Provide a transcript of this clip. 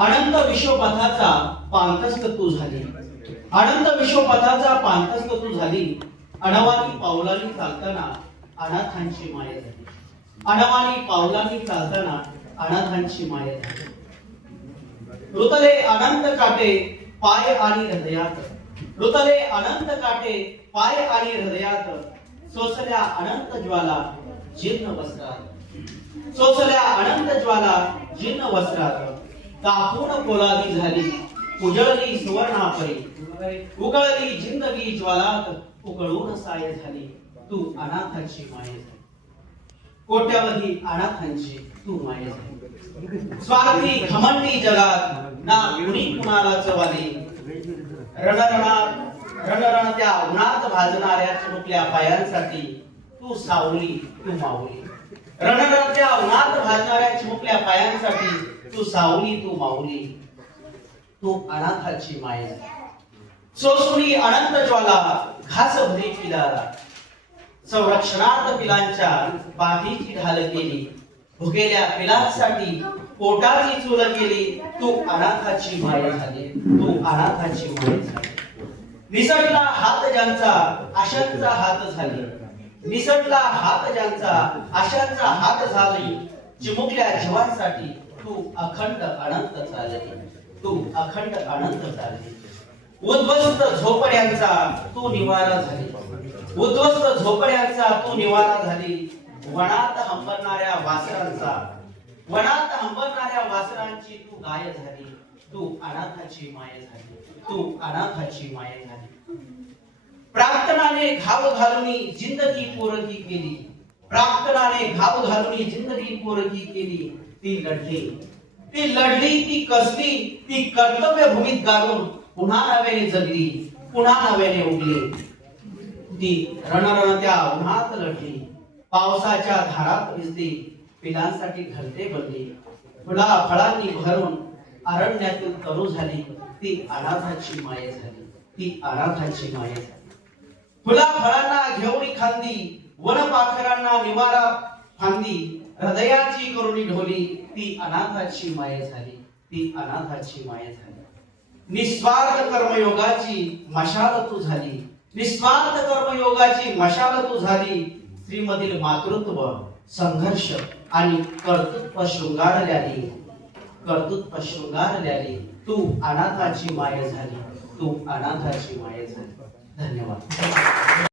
अनंत विश्वपथाचा पांतस्त तू झाली, अनंत विश्वपथाचा पांतस्त तू झाली. अनवानी पावलांनी चालताना अनाथांची माया झाली, अनवानी पावलांनी चालताना अनाथांची माया झाली. रुतले अनंत काटे पाय आणि हृदयात, रुतले अनंत काटे पाय आणि हृदयात. सोसल्या अनंत ज्वाला जीर्ण वस्त्रात, सोसल्या अनंत ज्वाला जीर्ण वस्त्रात. तापून पोलादी झाली उजळली सुवर्णापरी, उकळली जिंदगी ज्वालात उकळून साय झाली. तू अनाथांची माया झाली, कोट्यावधी अनाथांची तू माया झाली. स्वार्थी घमंडी जगात ना कुणी कुणाला चवाली. रण त्या उन्हात भाजणाऱ्या चिमुकल्या पायांसाठी तू सावली तू माऊली. रण त्या उन्हात भाजणाऱ्या चिमुकल्या पायांसाठी तू सावली तू माऊली. तू अनाथाची माया झाली. सोसुनी अनंत ज्वाला घास भरी पिलाला, संरक्षणात पिलांच्या बागीची ढाल केली. भुकेल्या पिलांसाठी पोटाची चूल केली. तू अनाथाची माया झाली, तू अनाथाची माया झाली. निसटला हात ज्यांचा आशांचा हात झाली, निसटला हात ज्यांचा आशांचा हात झाली. चिमुकल्या जीवांसाठी तू अखंड अनंत चालली, तू अखंड अनंत चालली. उद्ध्वस्त झोपड्यांचा तू निवारा झाली, उद्ध्वस्त झोपड्यांचा तू निवारा झाली. वनात हंबरणाऱ्या वासरांचा, वनात हंबरणाऱ्या वासरांची तू गाय झाली. तू अनाथाची माया झाली, तू अनाथाची माया झाली. प्रार्थनाने घाव घालून जिंदगी पोरगी केली, प्रार्थनाने घाव घालून जिंदगी पोरगी केली. ती लढली, ती लढली, ती कसली, ती कर्तव्य भूमीत गारून पुन्हा नव्याने जगली, पुन्हा नव्याने उगली. ती रणरणत्या उन्हात लढली, पावसाच्या धारात भिजली. पिलांसाठी घरटे बनली, फुला फळांनी भरून अरण्यातील तरू झाली. ती अनाथाची माया झाली, ती अनाथाची माया झाली. फुला फळांना घेऊन खांदी, वनपाखरांना निवारा फांदी. हृदयाची करुणी ढोली. ती अनाथाची माया झाली, ती अनाथाची माया झाली. निस्वार्थ कर्मयोगाची मशाल तू झाली, निस्वार्थ कर्मयोगाची मशाल तू झाली. स्त्रीमधील मातृत्व संघर्ष आणि कर्तृत्व शृंगारल्याने, कर्तृत्व शृंगारल्याने तू अनाथाची माया झाली, तू अनाथाची माया झाली. धन्यवाद.